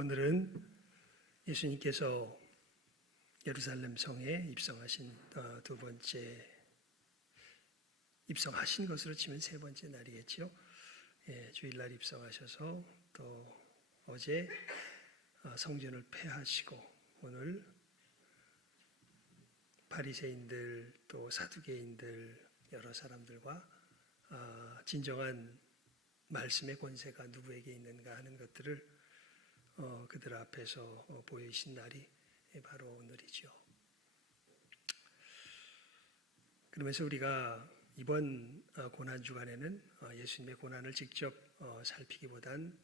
오늘은 예수님께서 예루살렘 성에 입성하신 두 번째, 입성하신 것으로 치면 세 번째 날이겠죠. 주일날 입성하셔서 또 어제 성전을 폐하시고 오늘 바리새인들 또 사두개인들 여러 사람들과 진정한 말씀의 권세가 누구에게 있는가 하는 것들을 그들 앞에서 보이신 날이 바로 오늘이죠. 그러면서 우리가 이번 고난 주간에는 예수님의 고난을 직접 살피기보단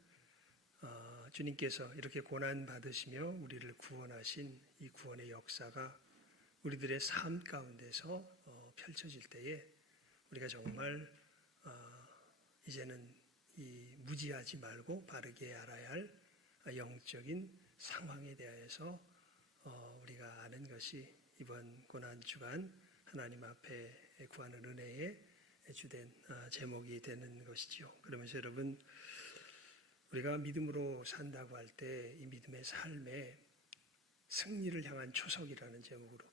주님께서 이렇게 고난 받으시며 우리를 구원하신 이 구원의 역사가 우리들의 삶 가운데서 펼쳐질 때에 우리가 정말 이제는 이 무지하지 말고 바르게 알아야 할 영적인 상황에 대해서 우리가 아는 것이 이번 고난 주간 하나님 앞에 구하는 은혜의 주된 제목이 되는 것이죠. 그러면서 여러분, 우리가 믿음으로 산다고 할 때 이 믿음의 삶에 승리를 향한 초석이라는 제목으로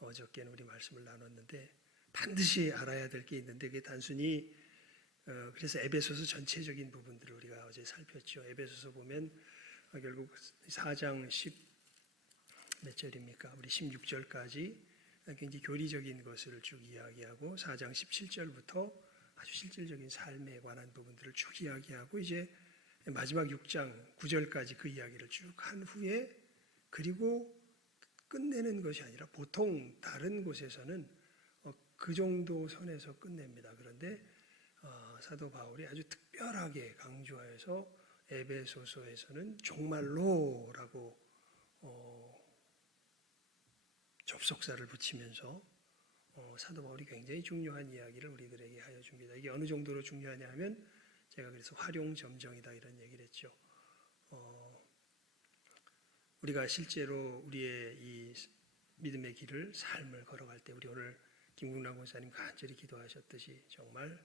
어저께는 우리 말씀을 나눴는데, 반드시 알아야 될 게 있는데 그게 단순히 그래서 에베소서 전체적인 부분들을 우리가 어제 살폈죠. 에베소서 보면 결국 4장 10 몇 절입니까? 우리 16절까지 굉장히 교리적인 것을 쭉 이야기하고 4장 17절부터 아주 실질적인 삶에 관한 부분들을 쭉 이야기하고 이제 마지막 6장 9절까지 그 이야기를 쭉 한 후에, 그리고 끝내는 것이 아니라 보통 다른 곳에서는 그 정도 선에서 끝냅니다. 그런데 사도 바울이 아주 특별하게 강조하여서 에베소서에서는 종말로라고 접속사를 붙이면서 사도 바울이 굉장히 중요한 이야기를 우리들에게 하여 줍니다. 이게 어느 정도로 중요하냐 하면 제가 그래서 활용점정이다 이런 얘기를 했죠. 우리가 실제로 우리의 이 믿음의 길을, 삶을 걸어갈 때 우리 오늘 김국남 권사님 간절히 기도하셨듯이 정말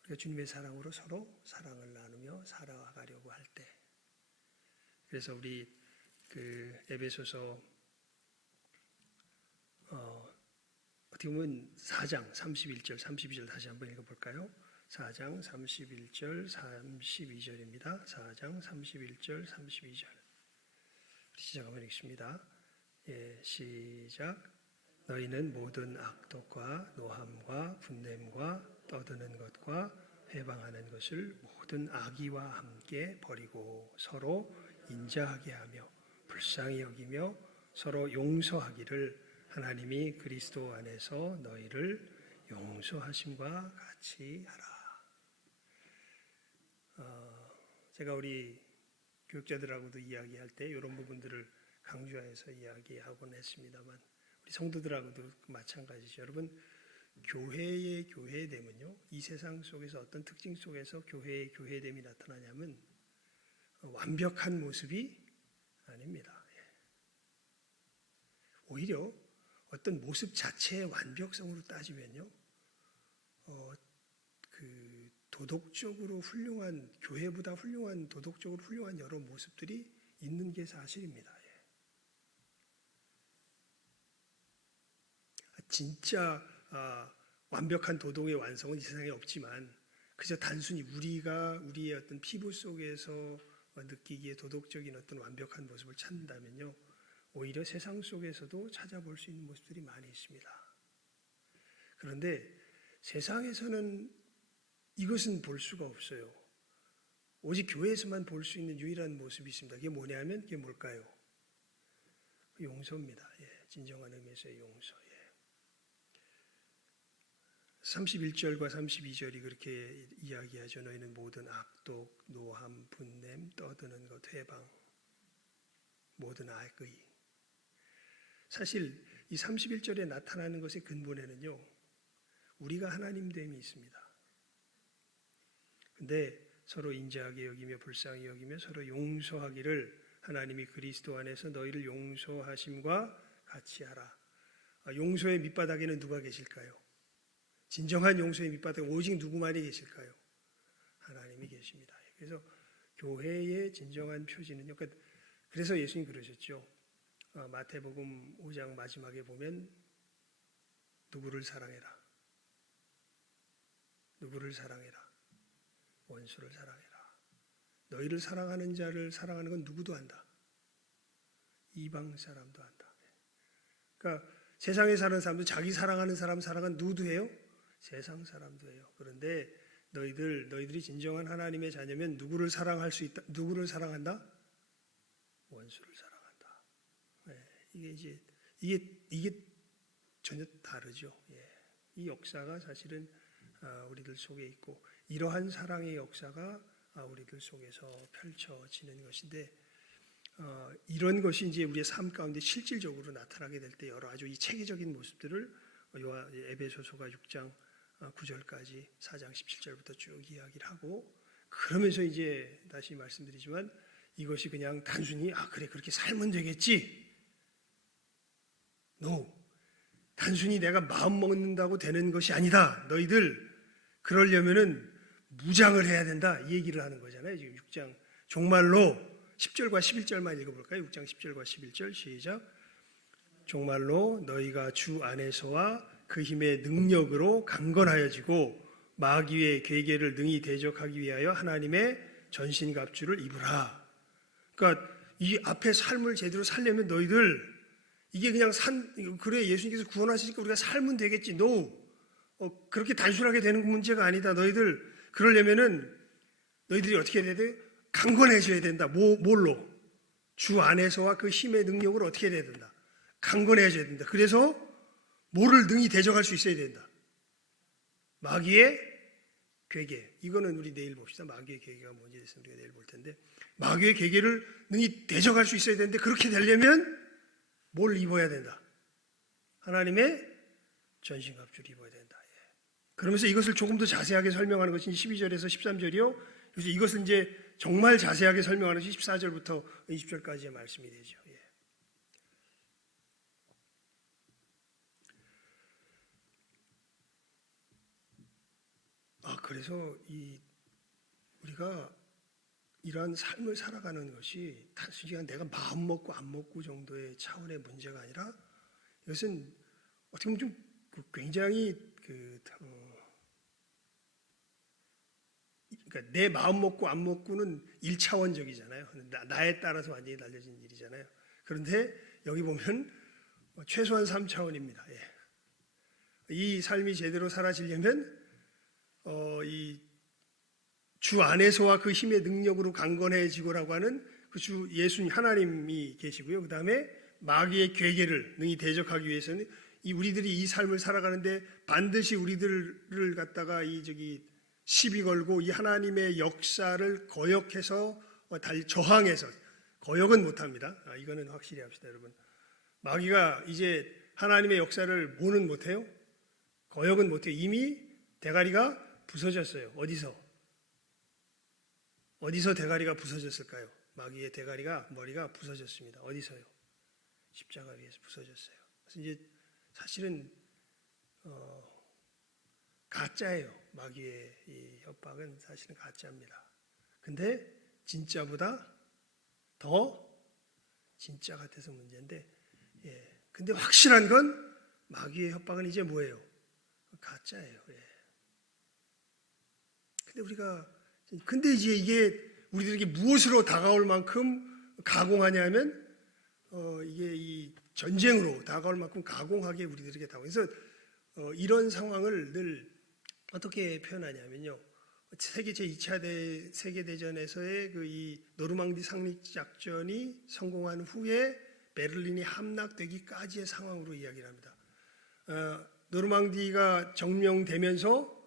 우리가 주님의 사랑으로 서로 사랑을 나누며 살아가려고 할 때, 그래서 우리 그 에베소서 어떻게 보면 4장 31절 32절 다시 한번 읽어볼까요? 4장 31절 32절입니다. 4장 31절 32절 시작 한번 읽습니다. 시작. 너희는 모든 악독과 노함과 분냄과 떠드는 것과 회방하는 것을 모든 악의와 함께 버리고 서로 인자하게 하며 불쌍히 여기며 서로 용서하기를 하나님이 그리스도 안에서 너희를 용서하심과 같이 하라. 제가 우리 교육자들하고도 이야기할 때 이런 부분들을 강조해서 이야기하곤 했습니다만 우리 성도들하고도 마찬가지죠. 여러분, 교회의 교회됨은요, 이 세상 속에서 어떤 특징 속에서 교회의 교회됨이 나타나냐면 완벽한 모습이 아닙니다. 오히려 어떤 모습 자체의 완벽성으로 따지면요, 그 도덕적으로 훌륭한, 교회보다 훌륭한, 도덕적으로 훌륭한 여러 모습들이 있는 게 사실입니다. 진짜 완벽한 도덕의 완성은 이 세상에 없지만 그저 단순히 우리의 어떤 피부 속에서 느끼기에 도덕적인 어떤 완벽한 모습을 찾는다면요, 오히려 세상 속에서도 찾아볼 수 있는 모습들이 많이 있습니다. 그런데 세상에서는 이것은 볼 수가 없어요. 오직 교회에서만 볼 수 있는 유일한 모습이 있습니다. 그게 뭐냐면 그게 뭘까요? 용서입니다. 진정한 의미에서의 용서. 31절과 32절이 그렇게 이야기하죠. 너희는 모든 악독, 노함, 분냄, 떠드는 것, 회방, 모든 악의. 사실 이 31절에 나타나는 것의 근본에는요, 우리가 하나님됨이 있습니다. 근데 서로 인자하게 여기며 불쌍히 여기며 서로 용서하기를 하나님이 그리스도 안에서 너희를 용서하심과 같이 하라. 용서의 밑바닥에는 누가 계실까요? 진정한 용서의 밑바닥에 오직 누구만이 계실까요? 하나님이 계십니다. 그래서 교회의 진정한 표지는요. 그래서 예수님 그러셨죠. 마태복음 5장 마지막에 보면 누구를 사랑해라. 누구를 사랑해라. 원수를 사랑해라. 너희를 사랑하는 자를 사랑하는 건 누구도 한다. 이방 사람도 한다. 그러니까 세상에 사는 사람도 자기 사랑하는 사람 사랑은 누구도 해요? 세상 사람도 해요. 그런데 너희들이 진정한 하나님의 자녀면 누구를 사랑할 수 있다? 누구를 사랑한다? 원수를 사랑한다. 이게 전혀 다르죠. 이 역사가 사실은 우리들 속에 있고 이러한 사랑의 역사가 우리들 속에서 펼쳐지는 것인데 이런 것이 이제 우리의 삶 가운데 실질적으로 나타나게 될 때 여러 아주 이 체계적인 모습들을 에베소서가 6장 9절까지 4장 17절부터 쭉 이야기를 하고 그러면서 이제 다시 말씀드리지만 이것이 그냥 단순히 그래 그렇게 살면 되겠지. 단순히 내가 마음 먹는다고 되는 것이 아니다. 너희들 그러려면은 무장을 해야 된다. 이 얘기를 하는 거잖아요. 지금 6장 종말로 10절과 11절만 읽어볼까요? 6장 10절과 11절 시작. 종말로 너희가 주 안에서와 그 힘의 능력으로 강건하여지고 마귀의 괴계를 능히 대적하기 위하여 하나님의 전신갑주를 입으라. 그러니까 이 앞에 삶을 제대로 살려면 너희들 이게 그냥 그래 예수님께서 구원하시니까 우리가 살면 되겠지. 그렇게 단순하게 되는 문제가 아니다. 너희들 그러려면은 너희들이 어떻게 해야 돼? 강건해져야 된다. 뭘로? 주 안에서와 그 힘의 능력으로 어떻게 해야 된다? 강건해져야 된다. 그래서 뭐를 능히 대적할 수 있어야 된다. 마귀의 괴계. 이거는 우리 내일 봅시다. 마귀의 괴계가 뭔지 대해서 우리가 내일 볼 텐데 마귀의 괴계를 능히 대적할 수 있어야 되는데 그렇게 되려면 뭘 입어야 된다? 하나님의 전신갑주를 입어야 된다. 그러면서 이것을 조금 더 자세하게 설명하는 것이 12절에서 13절이요. 그래서 이것을 이제 정말 자세하게 설명하는 것이 14절부터 20절까지의 말씀이 되죠. 그래서 우리가 이러한 삶을 살아가는 것이 단순히 내가 마음 먹고 안 먹고 정도의 차원의 문제가 아니라 이것은 어떻게 보면 좀 굉장히 그러니까 내 마음 먹고 안 먹고는 1차원적이잖아요. 나에 따라서 완전히 달려진 일이잖아요. 그런데 여기 보면 최소한 3차원입니다. 이 삶이 제대로 사라지려면 이 주 안에서와 그 힘의 능력으로 강건해지고라고 하는 그 주 예수님 하나님이 계시고요. 그 다음에 마귀의 괴계를 능히 대적하기 위해서는 우리들이 이 삶을 살아가는데 반드시 우리들을 갖다가 시비 걸고 이 하나님의 역사를 거역해서 저항해서 거역은 못합니다. 이거는 확실히 합시다, 여러분. 마귀가 이제 하나님의 역사를 뭐는 못해요? 거역은 못해요. 이미 대가리가 부서졌어요. 어디서 대가리가 부서졌을까요? 마귀의 머리가 부서졌습니다. 어디서요? 십자가 위에서 부서졌어요. 그래서 이제 사실은 가짜예요. 마귀의 이 협박은 사실은 가짜입니다. 근데 진짜보다 더 진짜 같아서 문제인데, 근데 확실한 건 마귀의 협박은 이제 뭐예요? 가짜예요. 근데 이제 이게 우리들에게 무엇으로 다가올 만큼 가공하냐면 이게 이 전쟁으로 다가올 만큼 가공하게 우리들에게 다가와요. 그래서 이런 상황을 늘 어떻게 표현하냐면요. 세계 제2차 세계대전에서의 이 노르망디 상륙 작전이 성공한 후에 베를린이 함락되기까지의 상황으로 이야기를 합니다. 노르망디가 점령되면서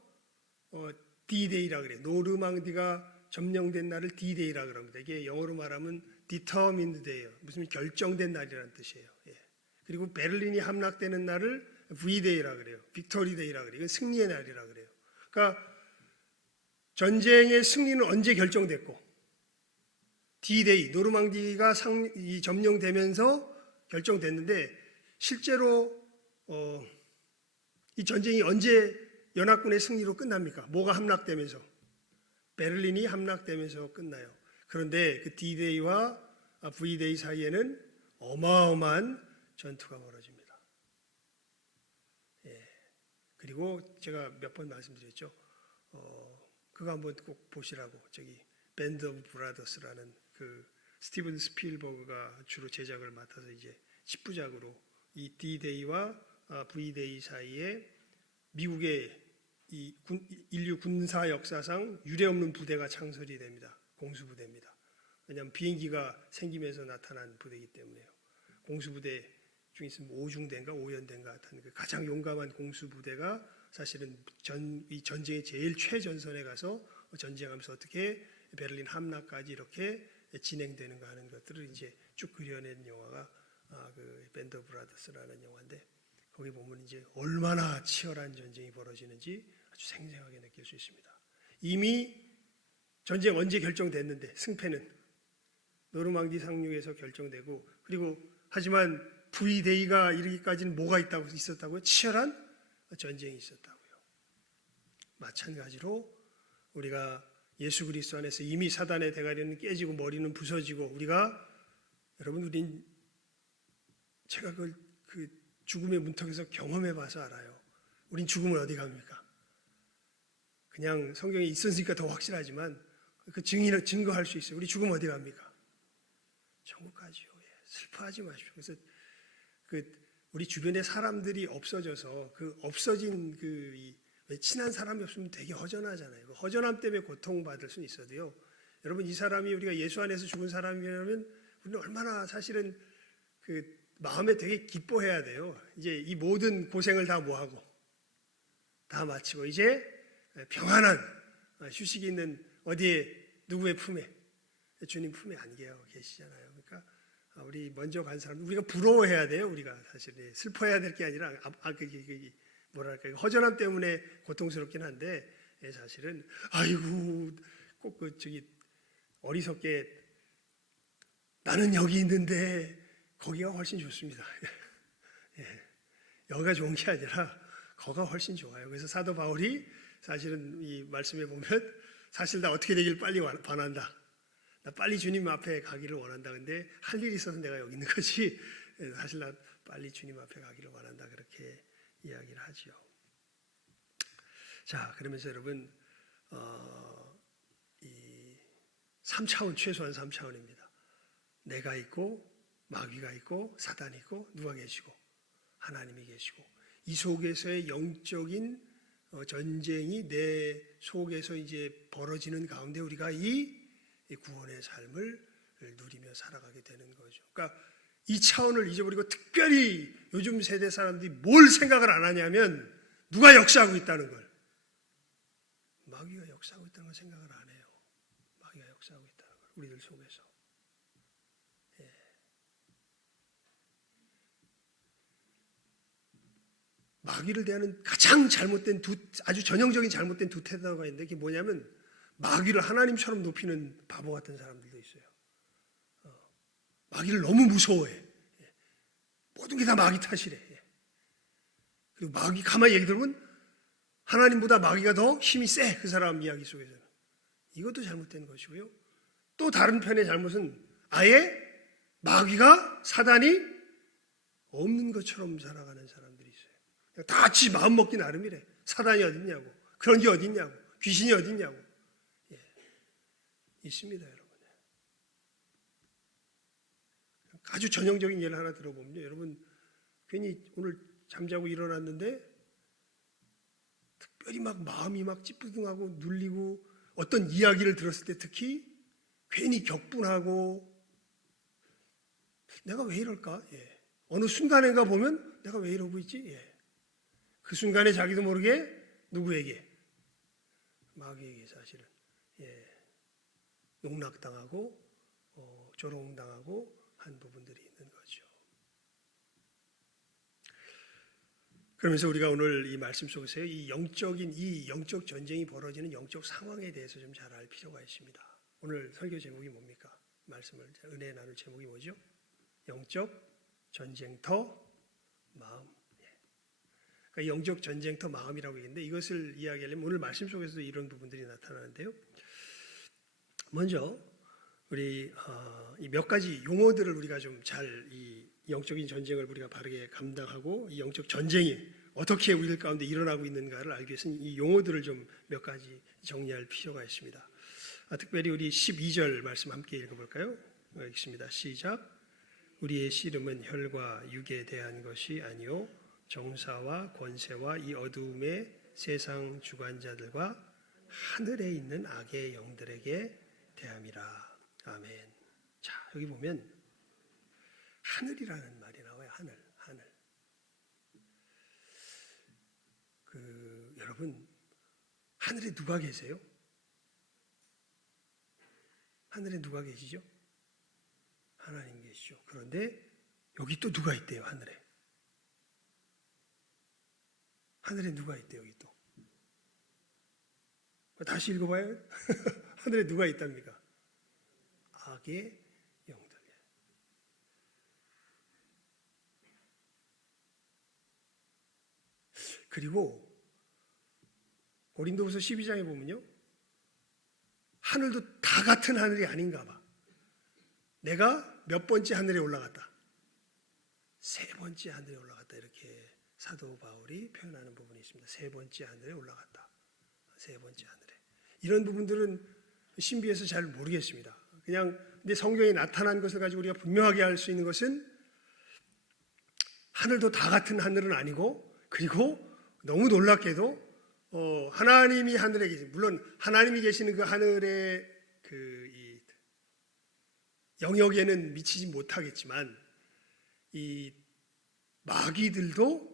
D-Day라 그래요. 노르망디가 점령된 날을 D-Day라 그럽니다. 이게 영어로 말하면 determined day예요. 무슨 결정된 날이라는 뜻이에요. 그리고 베를린이 함락되는 날을 V-Day라 그래요. Victory Day라 그래요. 이건 승리의 날이라 그래요. 그러니까 전쟁의 승리는 언제 결정됐고 D-Day, 노르망디가 점령되면서 결정됐는데 실제로 이 전쟁이 언제 연합군의 승리로 끝납니까? 뭐가 함락되면서? 베를린이 함락되면서 끝나요. 그런데 그 D-Day와 V-Day 사이에는 어마어마한 전투가 벌어집니다. 예. 그리고 제가 몇 번 말씀드렸죠. 그거 한번 꼭 보시라고. 저기 밴드 오브 브라더스라는 그 스티븐 스필버그가 주로 제작을 맡아서 이제 10부작으로 이 D-Day와 V-Day 사이에 미국의 이 인류 군사 역사상 유례없는 부대가 창설이 됩니다. 공수부대입니다. 왜냐하면 비행기가 생기면서 나타난 부대이기 때문에요. 공수부대 중에서 오중대인가 오연대인가 하여튼 그 가장 용감한 공수부대가 사실은 이 전쟁의 제일 최전선에 가서 전쟁하면서 어떻게 베를린 함락까지 이렇게 진행되는가 하는 것들을 이제 쭉 그려낸 영화가 그 밴드 오브 브라더스라는 영화인데, 거기 보면 이제 얼마나 치열한 전쟁이 벌어지는지 아주 생생하게 느낄 수 있습니다. 이미 전쟁 언제 결정됐는데 승패는 노르망디 상륙에서 결정되고, 그리고 하지만 V-Day가 이르기까지는 뭐가 있었다고요? 치열한 전쟁이 있었다고요. 마찬가지로 우리가 예수 그리스도 안에서 이미 사단의 대가리는 깨지고 머리는 부서지고, 우린 제가 그 죽음의 문턱에서 경험해 봐서 알아요. 우린 죽음을 어디 갑니까? 그냥 성경에 있었으니까 더 확실하지만 그 증거할 수 있어요. 우리 죽음 어디 갑니까? 천국 가지요. 슬퍼하지 마십시오. 그래서 우리 주변에 사람들이 없어져서 그 없어진 왜 친한 사람이 없으면 되게 허전하잖아요. 그 허전함 때문에 고통받을 수는 있어도요. 여러분, 이 사람이 우리가 예수 안에서 죽은 사람이라면 우리는 얼마나 사실은 그 마음에 되게 기뻐해야 돼요. 이제 이 모든 고생을 다 뭐하고 다 마치고 이제 평안한 휴식이 있는 어디에, 누구의 품에? 주님 품에 안겨 계시잖아요. 그러니까 우리 먼저 간 사람, 우리가 부러워해야 돼요. 우리가 사실 슬퍼해야 될 게 아니라 뭐랄까, 허전함 때문에 고통스럽긴 한데, 사실은 아이고 꼭 어리석게 나는 여기 있는데 거기가 훨씬 좋습니다. 여기가 좋은 게 아니라 거기가 훨씬 좋아요. 그래서 사도 바울이 사실은 이 말씀에 보면 사실 나 어떻게 되길 빨리 원한다. 나 빨리 주님 앞에 가기를 원한다. 근데 할 일이 있어서 내가 여기 있는 거지. 사실 나 빨리 주님 앞에 가기를 원한다. 그렇게 이야기를 하죠. 자, 그러면서 여러분, 이 3차원, 최소한 3차원입니다. 내가 있고 마귀가 있고 사단이 있고 누가 계시고 하나님이 계시고, 이 속에서의 영적인 전쟁이 내 속에서 이제 벌어지는 가운데 우리가 이 구원의 삶을 누리며 살아가게 되는 거죠. 그러니까 이 차원을 잊어버리고, 특별히 요즘 세대 사람들이 뭘 생각을 안 하냐면 누가 역사하고 있다는 걸, 마귀가 역사하고 있다는 걸 생각을 안 해요. 마귀가 역사하고 있다는 걸 우리들 속에서. 마귀를 대하는 가장 잘못된 아주 전형적인 잘못된 두 태도가 있는데, 그게 뭐냐면 마귀를 하나님처럼 높이는 바보 같은 사람들도 있어요. 마귀를 너무 무서워해. 모든 게 다 마귀 탓이래. 그리고 마귀 가만히 얘기 들으면 하나님보다 마귀가 더 힘이 세, 그 사람 이야기 속에서는. 이것도 잘못된 것이고요. 또 다른 편의 잘못은 아예 마귀가, 사단이 없는 것처럼 살아가는 사람들이 있어요. 다 같이 마음 먹기 나름이래. 사단이 어딨냐고, 그런 게 어딨냐고, 귀신이 어딨냐고. 있습니다, 여러분. 아주 전형적인 예를 하나 들어보면요, 여러분, 괜히 오늘 잠자고 일어났는데 특별히 막 마음이 막 찌뿌둥하고 눌리고, 어떤 이야기를 들었을 때 특히 괜히 격분하고, 내가 왜 이럴까? 어느 순간인가 보면 내가 왜 이러고 있지? 그 순간에 자기도 모르게 누구에게? 마귀에게 사실은 농락당하고 조롱당하고 한 부분들이 있는 거죠. 그러면서 우리가 오늘 이 말씀 속에서 이 영적 전쟁이 벌어지는 영적 상황에 대해서 좀 잘 알 필요가 있습니다. 오늘 설교 제목이 뭡니까? 말씀을 은혜 나눌 제목이 뭐죠? 영적 전쟁터 마음. 그러니까 영적 전쟁터 마음이라고 했는데, 이것을 이야기하려면 오늘 말씀 속에서도 이런 부분들이 나타나는데요. 먼저 우리 이 몇 가지 용어들을 우리가 좀 잘 이 영적인 전쟁을 우리가 바르게 감당하고 이 영적 전쟁이 어떻게 우리들 가운데 일어나고 있는가를 알기 위해서는 이 용어들을 좀 몇 가지 정리할 필요가 있습니다. 특별히 우리 12절 말씀 함께 읽어볼까요? 읽습니다. 시작. 우리의 씨름은 혈과 육에 대한 것이 아니요 정사와 권세와 이 어두움의 세상 주관자들과 하늘에 있는 악의 영들에게 대함이라. 아멘. 자, 여기 보면 하늘이라는 말이 나와요. 하늘. 여러분, 하늘에 누가 계세요? 하늘에 누가 계시죠? 하나님 계시죠. 그런데 여기 또 누가 있대요? 하늘에 누가 있대요? 여기 또. 다시 읽어봐요. 하늘에 누가 있답니까? 악의 영들. 그리고 고린도후서 12장에 보면요, 하늘도 다 같은 하늘이 아닌가 봐. 내가 몇 번째 하늘에 올라갔다? 3번째 하늘에 올라갔다. 이렇게 사도 바울이 표현하는 부분이 있습니다. 3번째 하늘에 올라갔다. 3번째 하늘에. 이런 부분들은 신비에서 잘 모르겠습니다. 근데 성경에 나타난 것을 가지고 우리가 분명하게 알 수 있는 것은 하늘도 다 같은 하늘은 아니고, 그리고 너무 놀랍게도 하나님이 하늘에 계신, 물론 하나님이 계시는 그 하늘의 이 영역에는 미치지 못하겠지만 이 마귀들도,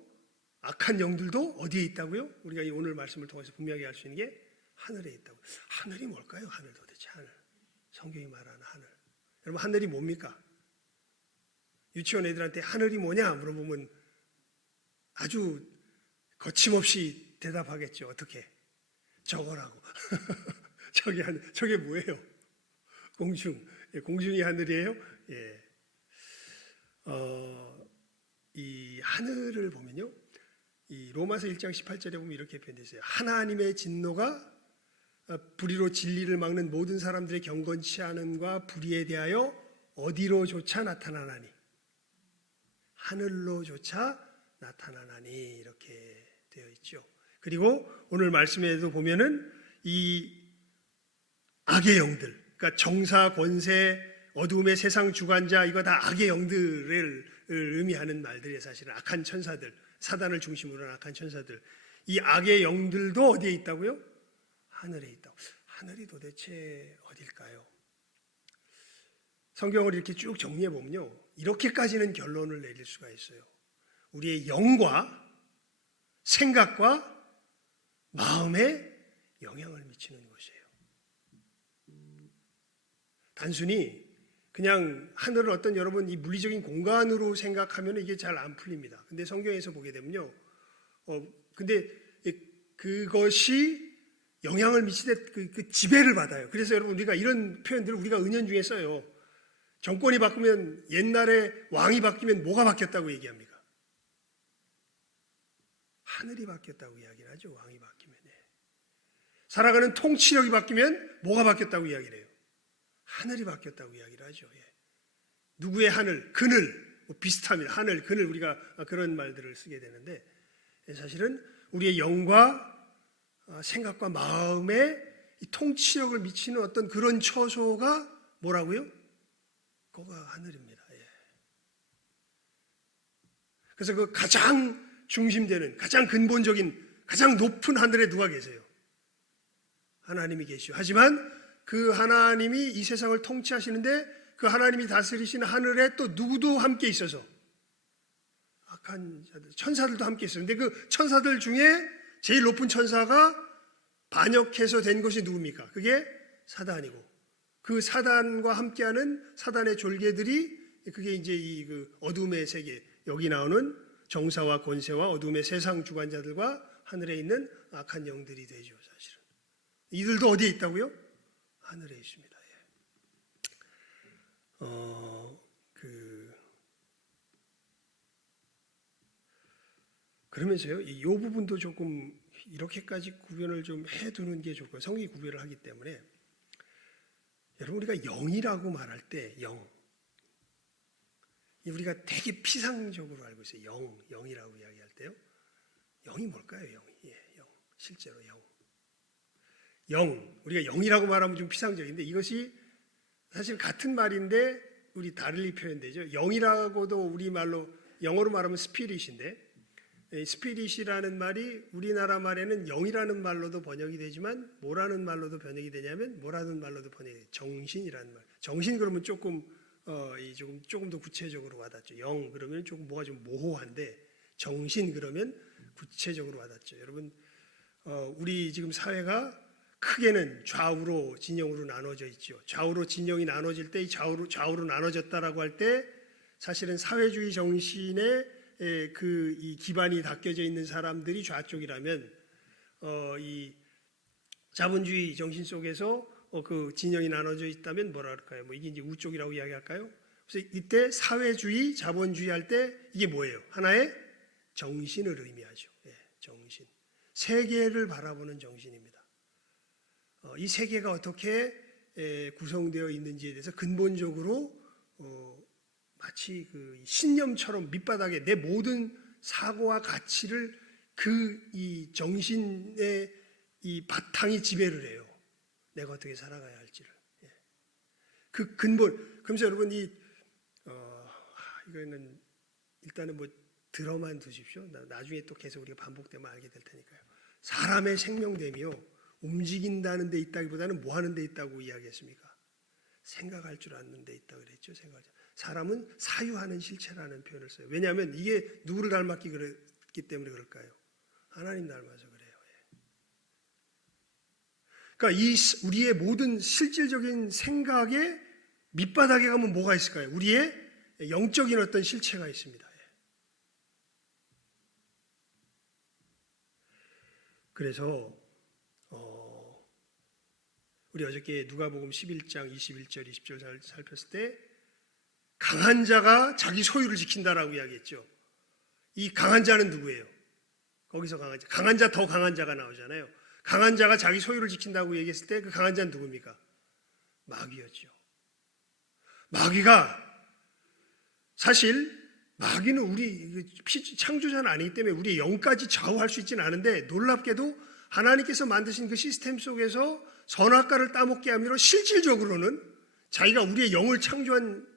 악한 영들도 어디에 있다고요? 우리가 이 오늘 말씀을 통해서 분명하게 알 수 있는 게 하늘에 있다고. 하늘이 뭘까요? 하늘 도대체 하늘. 성경이 말하는 하늘. 여러분, 하늘이 뭡니까? 유치원 애들한테 하늘이 뭐냐 물어보면 아주 거침없이 대답하겠죠. 어떻게? 저거라고. 저게 뭐예요? 공중. 공중이 하늘이에요? 예. 이 하늘을 보면요, 이 로마서 1장 18절에 보면 이렇게 표현되어 있어요. 하나님의 진노가 불의로 진리를 막는 모든 사람들의 경건치 않음과 불의에 대하여 어디로조차 나타나나니, 하늘로조차 나타나나니, 이렇게 되어 있죠. 그리고 오늘 말씀에도 보면은 이 악의 영들, 그러니까 정사, 권세, 어두움의 세상 주관자, 이거 다 악의 영들을 의미하는 말들이에요. 사실은 악한 천사들, 사단을 중심으로 한 악한 천사들, 이 악의 영들도 어디에 있다고요? 하늘에 있다고. 하늘이 도대체 어딜까요? 성경을 이렇게 쭉 정리해 보면요, 이렇게까지는 결론을 내릴 수가 있어요. 우리의 영과 생각과 마음에 영향을 미치는 것이에요. 단순히 그냥 하늘을 어떤 여러분 이 물리적인 공간으로 생각하면 이게 잘 안 풀립니다. 근데 성경에서 보게 되면요, 근데 그것이 영향을 미치되 그 지배를 받아요. 그래서 여러분, 우리가 이런 표현들을 우리가 은연중에 써요. 정권이 바꾸면, 옛날에 왕이 바뀌면 뭐가 바뀌었다고 얘기합니까? 하늘이 바뀌었다고 이야기를 하죠. 왕이 바뀌면. 살아가는 통치력이 바뀌면 뭐가 바뀌었다고 이야기를 해요? 하늘이 바뀌었다고 이야기를 하죠. 누구의 하늘, 그늘, 비슷합니다. 하늘, 그늘, 우리가 그런 말들을 쓰게 되는데, 사실은 우리의 영과 생각과 마음에 이 통치력을 미치는 어떤 그런 처소가 뭐라고요? 그거가 하늘입니다. 그래서 그 가장 중심되는, 가장 근본적인, 가장 높은 하늘에 누가 계세요? 하나님이 계시죠. 하지만 그 하나님이 이 세상을 통치하시는데, 그 하나님이 다스리시는 하늘에 또 누구도 함께 있어서, 악한 자들, 천사들도 함께 있어요. 근데 그 천사들 중에 제일 높은 천사가 반역해서 된 것이 누굽니까? 그게 사단이고, 그 사단과 함께하는 사단의 졸개들이, 그게 이제 이 그 어둠의 세계, 여기 나오는 정사와 권세와 어둠의 세상 주관자들과 하늘에 있는 악한 영들이 되죠. 사실은 이들도 어디에 있다고요? 하늘에 있습니다. 그러면서요, 이 부분도 조금 이렇게까지 구별을 좀 해두는 게 좋고요. 성경이 구별을 하기 때문에, 여러분, 우리가 영이라고 말할 때 우리가 되게 피상적으로 알고 있어요. 영이라고 이야기할 때요. 영이 뭘까요? 영. 실제로 우리가 영이라고 말하면 좀 피상적인데 이것이 사실 같은 말인데 우리 다르게 표현되죠. 영이라고도 우리말로 영어로 말하면 스피릿인데, 스피릿이라는 말이 우리나라 말에는 영이라는 말로도 번역이 되지만 뭐라는 말로도 번역이 되냐면 뭐라는 말로도 번역이 돼요. 정신이라는 말. 정신 그러면 조금 더 구체적으로 와닿죠. 영 그러면 조금 뭐가 좀 모호한데 정신 그러면 구체적으로 와닿죠. 여러분, 우리 지금 사회가 크게는 좌우로 진영으로 나눠져 있죠. 좌우로 진영이 나눠질 때 좌우로 나눠졌다라고 할 때 사실은 사회주의 정신에 이 기반이 닦여져 있는 사람들이 좌쪽이라면 이 자본주의 정신 속에서 그 진영이 나눠져 있다면 뭐라 할까요? 이게 이제 우쪽이라고 이야기할까요? 그래서 이때 사회주의, 자본주의 할 때 이게 뭐예요? 하나의 정신을 의미하죠. 정신. 세계를 바라보는 정신입니다. 이 세계가 어떻게 구성되어 있는지에 대해서 근본적으로 마치 그 신념처럼 밑바닥에 내 모든 사고와 가치를 이 정신의 이 바탕이 지배를 해요. 내가 어떻게 살아가야 할지를. 그 근본. 그러면서 여러분 이거는 일단은 들어만 두십시오. 나중에 또 계속 우리가 반복되면 알게 될 테니까요. 사람의 생명됨이요, 움직인다는 데 있다기보다는 뭐 하는 데 있다고 이야기했습니까? 생각할 줄 아는 데 있다고 그랬죠. 사람은 사유하는 실체라는 표현을 써요. 왜냐하면 이게 누구를 닮았기 때문에 그럴까요? 하나님 닮아서 그래요. 그러니까 우리의 모든 실질적인 생각의 밑바닥에 가면 뭐가 있을까요? 우리의 영적인 어떤 실체가 있습니다. 그래서 우리 어저께 누가복음 11장 21절 20절 살폈을 때 강한 자가 자기 소유를 지킨다라고 이야기했죠. 이 강한 자는 누구예요? 거기서 강한 자, 더 강한 자가 나오잖아요. 강한 자가 자기 소유를 지킨다고 얘기했을 때 그 강한 자는 누굽니까? 마귀였죠. 마귀가 사실 마귀는 우리 창조자는 아니기 때문에 우리의 영까지 좌우할 수 있지는 않은데 놀랍게도 하나님께서 만드신 그 시스템 속에서 선악과를 따먹게 함으로 실질적으로는 자기가 우리의 영을 창조한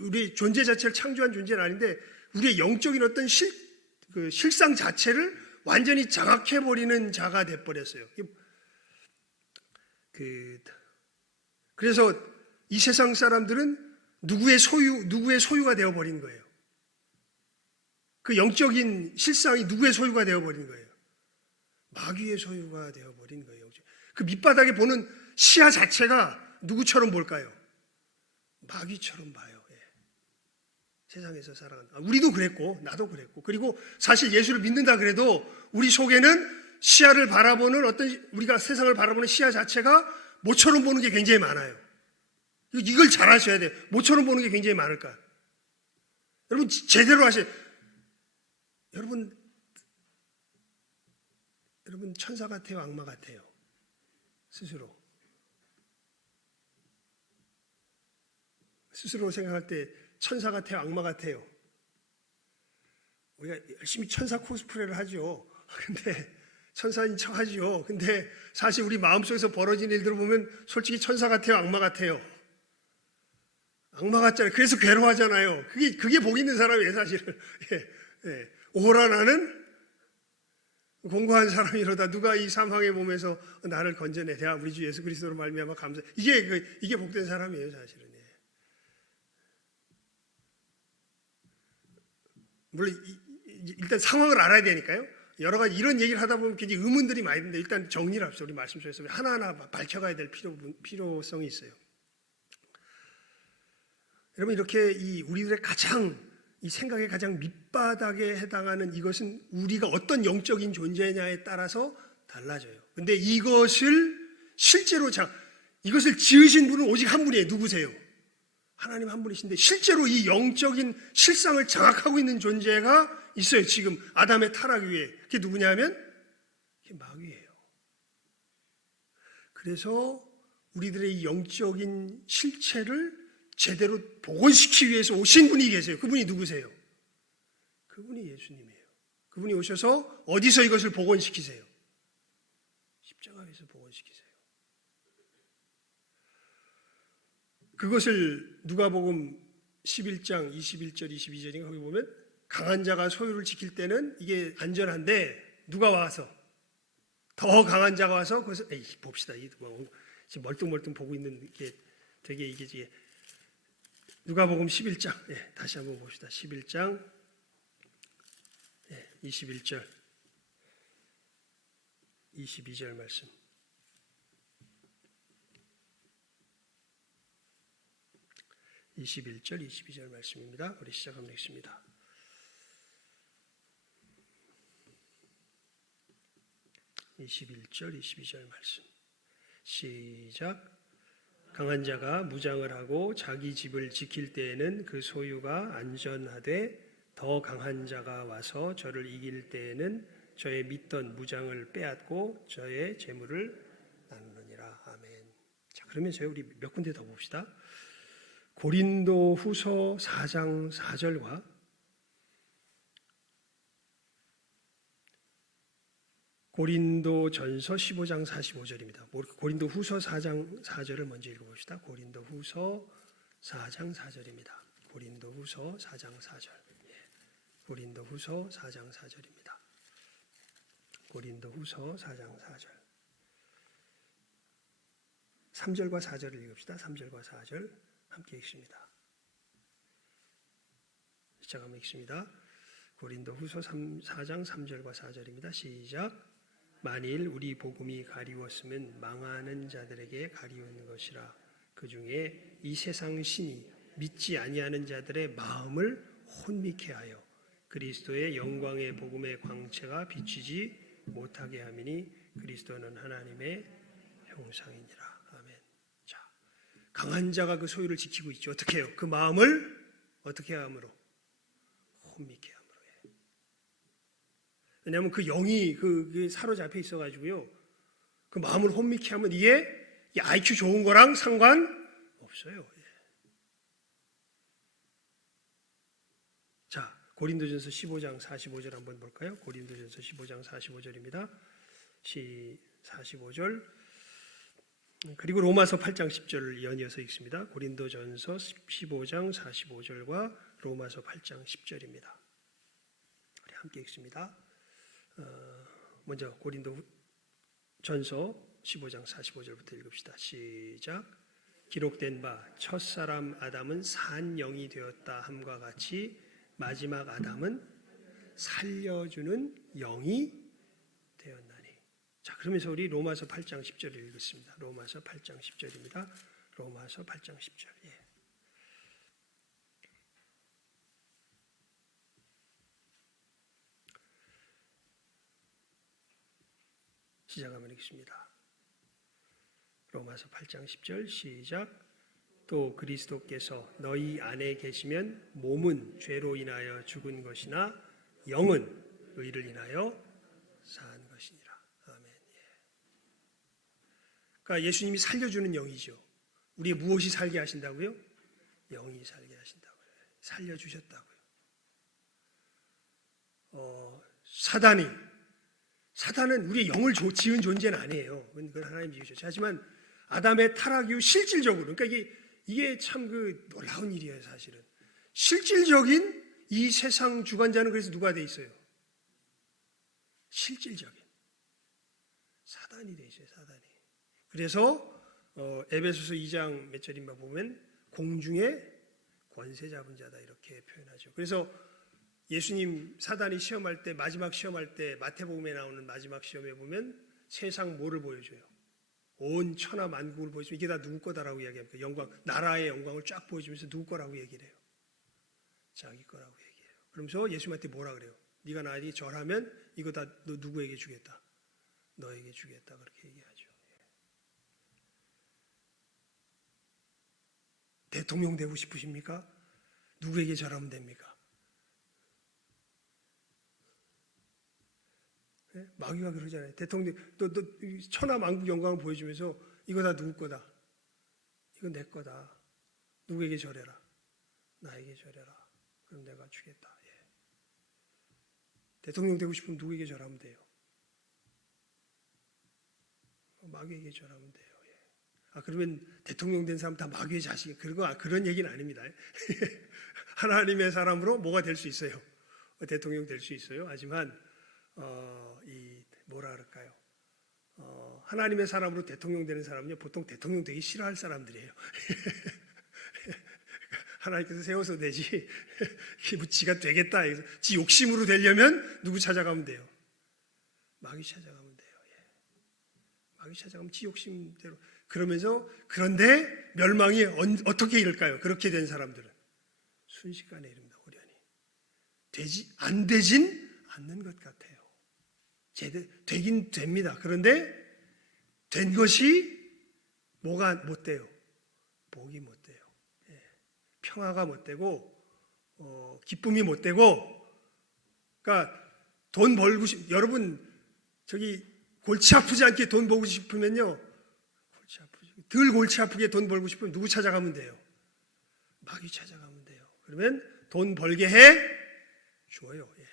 우리의 존재 자체를 창조한 존재는 아닌데 우리의 영적인 어떤 실상 자체를 완전히 장악해버리는 자가 돼버렸어요. 그래서 이 세상 사람들은 누구의 소유가 되어버린 거예요. 그 영적인 실상이 누구의 소유가 되어버린 거예요. 마귀의 소유가 되어버린 거예요. 그 밑바닥에 보는 시야 자체가 누구처럼 볼까요? 마귀처럼 봐요. 세상에서 살아가는. 우리도 그랬고 나도 그랬고, 그리고 사실 예수를 믿는다 그래도 우리 속에는 시야를 바라보는 우리가 세상을 바라보는 시야 자체가 모처럼 보는 게 굉장히 많아요. 이걸 잘 아셔야 돼요. 모처럼 보는 게 굉장히 많을까. 여러분 제대로 하셔야. 여러분 천사 같아요, 악마 같아요? 스스로 생각할 때 천사 같아요, 악마 같아요? 우리가 열심히 천사 코스프레를 하죠. 근데 천사인 척 하죠. 근데 사실 우리 마음속에서 벌어진 일들을 보면 솔직히 천사 같아요, 악마 같아요? 악마 같잖아요. 그래서 괴로워하잖아요. 그게 복 있는 사람이에요, 사실은. 오호라 나는 공고한 사람이로다. 누가 이 사망의 몸에서 나를 건져내. 내가 우리 주 예수 그리스도로 말미암아 감사. 이게 복된 사람이에요, 사실은. 물론 일단 상황을 알아야 되니까요. 여러 가지 이런 얘기를 하다 보면 굉장히 의문들이 많이 드는데 일단 정리를 합시다. 우리 말씀 속에서 하나하나 밝혀가야 될 필요성이 있어요. 여러분 이렇게 우리들의 이 생각의 가장 밑바닥에 해당하는 이것은 우리가 어떤 영적인 존재냐에 따라서 달라져요. 근데 이것을 실제로 이것을 지으신 분은 오직 한 분이에요. 누구세요? 하나님 한 분이신데 실제로 이 영적인 실상을 장악하고 있는 존재가 있어요. 지금 아담의 타락 위에. 그게 누구냐 하면 그게 마귀예요. 그래서 우리들의 이 영적인 실체를 제대로 복원시키기 위해서 오신 분이 계세요. 그분이 누구세요? 그분이 예수님이에요. 그분이 오셔서 어디서 이것을 복원시키세요? 십자가에서 복원시키세요. 그것을 누가복음 11장 21절 22절인가 거기 보면 강한 자가 소유를 지킬 때는 이게 안전한데 누가 와서 더 강한 자가 와서 그것을 봅시다. 지금 멀뚱멀뚱 보고 있는 게 되게 이게 누가복음 11장 다시 한번 봅시다. 11장 21절 22절 말씀. (21절) (22절) 말씀입니다. 우리 시작하겠습니다. (21절) (22절) 말씀 시작. 강한 자가 무장을 하고 자기 집을 지킬 때에는 그 소유가 안전하되 더 강한 자가 와서 저를 이길 때에는 저의 믿던 무장을 빼앗고 저의 재물을 나누느니라. 아멘. 자, 그러면 저희 우리 몇 군데 더 봅시다. 고린도 후서 4장 4절과 고린도 전서 15장 45절입니다. 고린도 후서 4장 4절을 먼저 읽어봅시다. 고린도 후서 4장 4절입니다. 고린도 후서 4장 4절. 고린도 후서 4장 4절입니다. 고린도 후서 4장 4절. 3절과 4절을 읽읍시다. 3절과 4절 함께 읽습니다. 시작하면 읽습니다. 고린도 후서 4장 3절과 4절입니다. 시작. 만일 우리 복음이 가리웠으면 망하는 자들에게 가리운 것이라. 그 중에 이 세상 신이 믿지 아니하는 자들의 마음을 혼미케 하여 그리스도의 영광의 복음의 광채가 비치지 못하게 함이니 그리스도는 하나님의 형상이니라. 아멘. 자, 강한 자가 그 소유를 지키고 있죠. 어떻게 해요? 그 마음을 어떻게 함으로? 혼미케 함으로. 왜냐하면 그 영이 그 사로잡혀 있어가지고요. 그 마음을 혼미케 하면 이게 IQ 좋은 거랑 상관없어요. 자, 고린도전서 15장 45절 한번 볼까요? 고린도전서 15장 45절입니다. 45절 그리고 로마서 8장 10절을 연이어서 읽습니다. 고린도전서 15장 45절과 로마서 8장 10절입니다. 우리 함께 읽습니다. 먼저 고린도전서 15장 45절부터 읽읍시다. 시작. 기록된 바 첫사람 아담은 산 영이 되었다 함과 같이 마지막 아담은 살려주는 영이 되었나니. 자, 그러면서 우리 로마서 8장 10절을 읽겠습니다. 로마서 8장 10절입니다. 로마서 8장 10절. 시작하면 읽습니다. 로마서 8장 10절 시작. 또 그리스도께서 너희 안에 계시면 몸은 죄로 인하여 죽은 것이나 영은 의를 인하여 산 것이니라. 아멘. 그러니까 예수님이 살려주는 영이죠. 우리 무엇이 살게 하신다고요? 영이 살게 하신다고요. 살려주셨다고요. 사단은 우리의 영을 지은 존재는 아니에요. 그건 하나님 지으셨죠. 하지만 아담의 타락 이후 실질적으로, 그러니까 이게 참 그 놀라운 일이에요, 사실은. 실질적인 이 세상 주관자는 그래서 누가 돼 있어요? 실질적인 사단이 돼 있어요, 사단이. 그래서 에베소서 2장 몇 절인가 보면 공중의 권세 잡은 자다 이렇게 표현하죠. 그래서 예수님 사단이 시험할 때 마지막 시험할 때 마태복음에 나오는 마지막 시험에 보면 세상 뭐를 보여줘요? 온 천하 만국을 보여주면 이게 다 누구 거다라고 이야기합니까? 영광, 나라의 영광을 쫙 보여주면서 누구 거라고 얘기를 해요? 자기 거라고 얘기해요. 그러면서 예수님한테 뭐라 그래요? 네가 나에게 절하면 이거 다 너 누구에게 주겠다? 너에게 주겠다 그렇게 얘기하죠. 대통령 되고 싶으십니까? 누구에게 절하면 됩니까? 마귀가 그러잖아요. 대통령, 너 천하 만국 영광을 보여주면서 이거 다 누구 거다? 이건 내 거다. 누구에게 절해라. 나에게 절해라. 그럼 내가 주겠다. 예. 대통령 되고 싶으면 누구에게 절하면 돼요? 마귀에게 절하면 돼요. 예. 그러면 대통령 된 사람 다 마귀의 자식, 그런 얘기는 아닙니다. 하나님의 사람으로 뭐가 될 수 있어요? 대통령 될 수 있어요. 하지만 뭐라 그럴까요? 하나님의 사람으로 대통령 되는 사람은요, 보통 대통령 되기 싫어할 사람들이에요. 하나님께서 세워서 되지, 뭐 지가 되겠다, 지 욕심으로 되려면 누구 찾아가면 돼요? 마귀 찾아가면 돼요. 예. 마귀 찾아가면 지 욕심대로. 그런데 멸망이 어떻게 이럴까요? 그렇게 된 사람들은 순식간에 이릅니다. 오련히 안 되진 않는 것 같아요. 되긴 됩니다. 그런데 된 것이 뭐가 못 돼요? 복이 못 돼요. 예. 평화가 못 되고 기쁨이 못 되고, 그러니까 돈 벌고 여러분 저기 골치 아프지 않게 돈 벌고 싶으면요, 덜 골치 아프게 돈 벌고 싶으면 누구 찾아가면 돼요? 마귀 찾아가면 돼요. 그러면 돈 벌게 해 줘요. 예.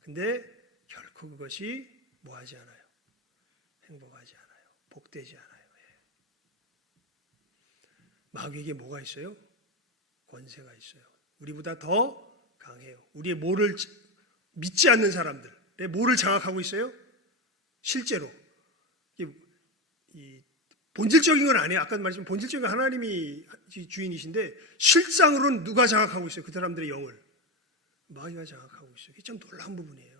근데 결코 그것이 뭐하지 않아요? 행복하지 않아요. 복되지 않아요. 예. 마귀에게 뭐가 있어요? 권세가 있어요. 우리보다 더 강해요. 우리의 뭐를 믿지 않는 사람들의 뭐를 장악하고 있어요? 실제로 이 본질적인 건 아니에요. 아까 말씀드린 본질적인 건 하나님이 주인이신데, 실상으로는 누가 장악하고 있어요? 그 사람들의 영을 마귀가 장악하고 있어요. 이게 참 놀라운 부분이에요.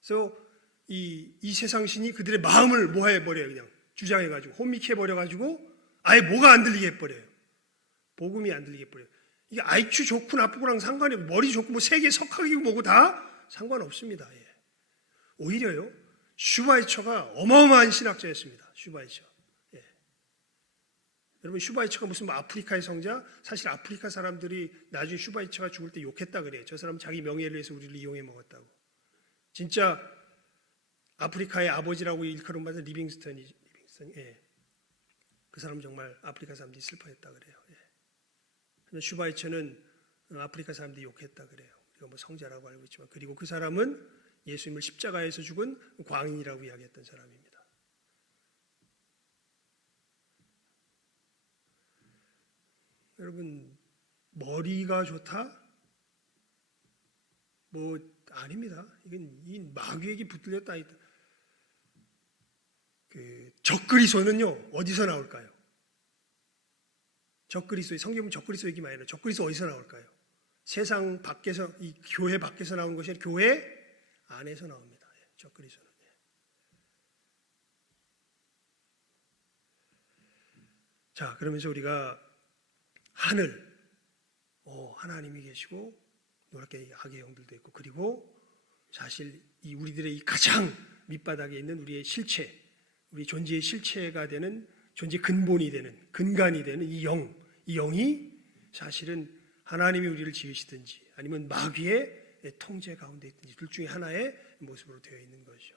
그래서 이 세상 신이 그들의 마음을 뭐 해버려요? 그냥 주장해가지고 혼미케 해버려가지고 아예 뭐가 안 들리게 해버려요. 복음이 안 들리게 해버려요. 이게 IQ 좋고 나쁘고랑 상관이 없고, 머리 좋고 뭐 세계 석학이고 뭐고 다 상관없습니다. 예. 오히려요, 슈바이처가 어마어마한 신학자였습니다. 슈바이처. 예. 여러분, 슈바이처가 무슨 아프리카의 성자? 사실 아프리카 사람들이 나중에 슈바이처가 죽을 때 욕했다 그래요. 저 사람은 자기 명예를 위해서 우리를 이용해 먹었다고. 진짜 아프리카의 아버지라고 일컬음받은 리빙스턴. 예. 그 사람은 정말 아프리카 사람들이 슬퍼했다 그래요. 예. 슈바이처는 아프리카 사람들이 욕했다 그래요. 우리가 뭐 성자라고 알고 있지만, 그리고 그 사람은 예수님을 십자가에서 죽은 광인이라고 이야기했던 사람입니다. 여러분, 머리가 좋다? 뭐 아닙니다. 이건 이 마귀에게 붙들렸다. 적그리스도는요, 어디서 나올까요? 적그리스도, 성경은 적그리스도 얘기 많이 해요. 적그리스도 어디서 나올까요? 세상 밖에서, 이 교회 밖에서 나오는 것이 아니라 교회 안에서 나옵니다. 적그리스도는. 자, 그러면서 우리가 하늘, 하나님이 계시고 노랗게 악의 영들도 있고, 그리고 사실 이 우리들의 이 가장 밑바닥에 있는 우리의 실체, 우리 존재의 실체가 되는, 존재 근본이 되는, 근간이 되는 이 영이 사실은 하나님이 우리를 지으시든지 아니면 마귀의 통제 가운데 있든지 둘 중에 하나의 모습으로 되어 있는 것이죠.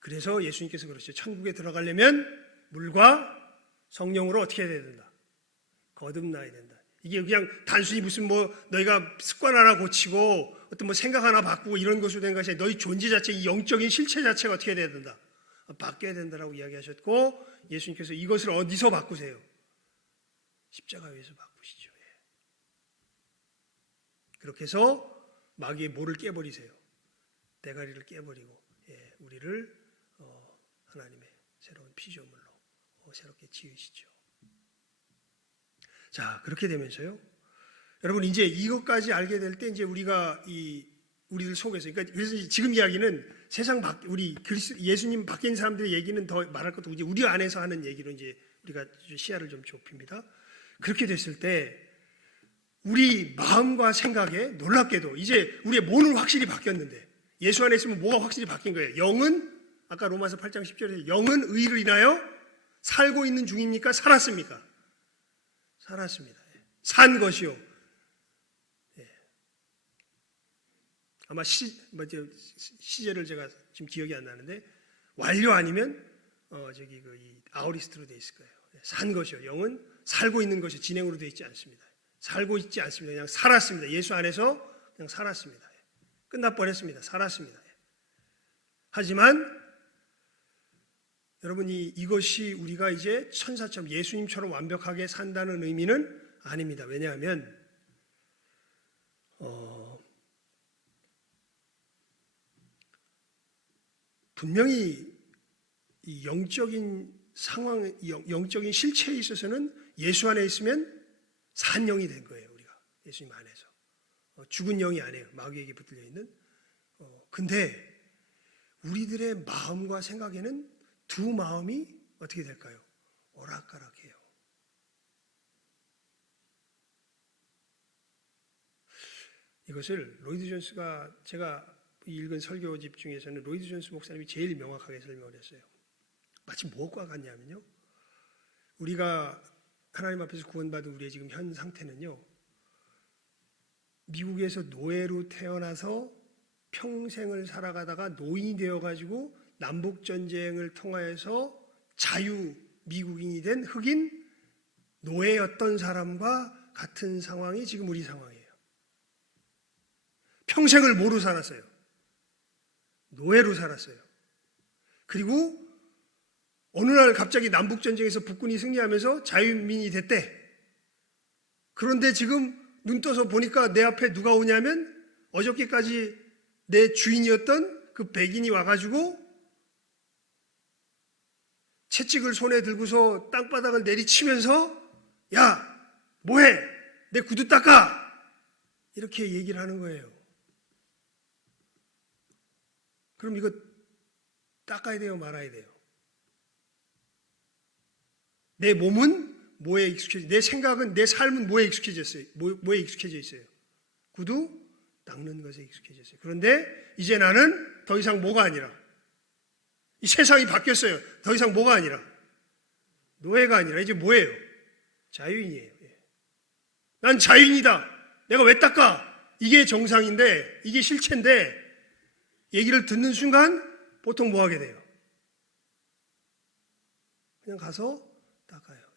그래서 예수님께서 그러시죠. 천국에 들어가려면 물과 성령으로 어떻게 해야 된다? 거듭나야 된다. 이게 그냥 단순히 무슨 뭐 너희가 습관 하나 고치고 어떤 뭐 생각 하나 바꾸고 이런 것으로 된 것이 아니라 너희 존재 자체, 이 영적인 실체 자체가 어떻게 돼야 된다? 바뀌어야 된다라고 이야기하셨고, 예수님께서 이것을 어디서 바꾸세요? 십자가 위에서 바꾸시죠. 예. 그렇게 해서 마귀의 뭐를 깨버리세요? 대가리를 깨버리고, 예, 우리를 하나님의 새로운 피조물로 새롭게 지으시죠. 자, 그렇게 되면서요, 여러분 이제 이것까지 알게 될 때 이제 우리가 우리들 속에서, 그러니까 그래서 지금 이야기는 세상 우리 예수님 밖에 있는 사람들의 얘기는 더 말할 것도 없고, 우리 안에서 하는 얘기로 이제 우리가 시야를 좀 좁힙니다. 그렇게 됐을 때 우리 마음과 생각에 놀랍게도 이제 우리의 몸은 확실히 바뀌었는데, 예수 안에 있으면 뭐가 확실히 바뀐 거예요? 영은, 아까 로마서 8장 10절에 영은 의를 인하여 살고 있는 중입니까? 살았습니까? 살았습니다. 산 것이요. 예. 아마 시제를 제가 지금 기억이 안 나는데, 완료 아니면 이 아우리스트로 돼 있을 거예요. 산 것이요. 영은 살고 있는 것이 진행으로 돼 있지 않습니다. 살고 있지 않습니다. 그냥 살았습니다. 예수 안에서 그냥 살았습니다. 끝나버렸습니다. 살았습니다. 하지만 여러분이 이것이 우리가 이제 천사처럼 예수님처럼 완벽하게 산다는 의미는 아닙니다. 왜냐하면 분명히 이 영적인 상황, 영적인 실체에 있어서는 예수 안에 있으면 산 영이 된 거예요. 우리가 예수님 안에서 죽은 영이 아니에요. 마귀에게 붙들려 있는. 근데 우리들의 마음과 생각에는 두 마음이 어떻게 될까요? 오락가락해요. 이것을 로이드 존스가 제가 읽은 설교집 중에서는 로이드 존스 목사님이 제일 명확하게 설명을 했어요. 마치 무엇과 같냐면요. 우리가 하나님 앞에서 구원받은 우리의 지금 현 상태는요. 미국에서 노예로 태어나서 평생을 살아가다가 노인이 되어가지고 남북전쟁을 통하여서 자유 미국인이 된 흑인 노예였던 사람과 같은 상황이 지금 우리 상황이에요. 평생을 뭐로 살았어요? 노예로 살았어요. 그리고 어느 날 갑자기 남북전쟁에서 북군이 승리하면서 자유민이 됐대. 그런데 지금 눈 떠서 보니까 내 앞에 누가 오냐면 어저께까지 내 주인이었던 그 백인이 와가지고 채찍을 손에 들고서 땅바닥을 내리치면서 야 뭐해 내 구두 닦아 이렇게 얘기를 하는 거예요. 그럼 이거 닦아야 돼요 말아야 돼요? 내 몸은 뭐에 익숙해져 내 생각은 내 삶은 뭐에 익숙해져 있어요? 뭐에 익숙해져 있어요? 구두 닦는 것에 익숙해져 있어요. 그런데 이제 나는 더 이상 뭐가 아니라 이 세상이 바뀌었어요. 더 이상 뭐가 아니라 노예가 아니라 이제 뭐예요? 자유인이에요. 난 자유인이다. 내가 왜 닦아? 이게 정상인데 이게 실체인데 얘기를 듣는 순간 보통 뭐 하게 돼요? 그냥 가서 닦아요.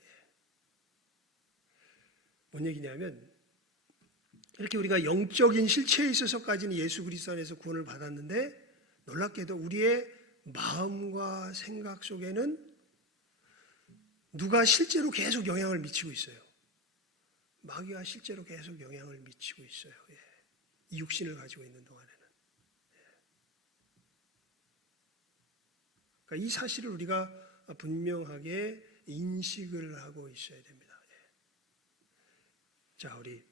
뭔 얘기냐면 이렇게 우리가 영적인 실체에 있어서까지는 예수 그리스도 안에서 구원을 받았는데 놀랍게도 우리의 마음과 생각 속에는 누가 실제로 계속 영향을 미치고 있어요. 마귀가 실제로 계속 영향을 미치고 있어요. 이 육신을 가지고 있는 동안에는. 그러니까 이 사실을 우리가 분명하게 인식을 하고 있어야 됩니다. 자, 우리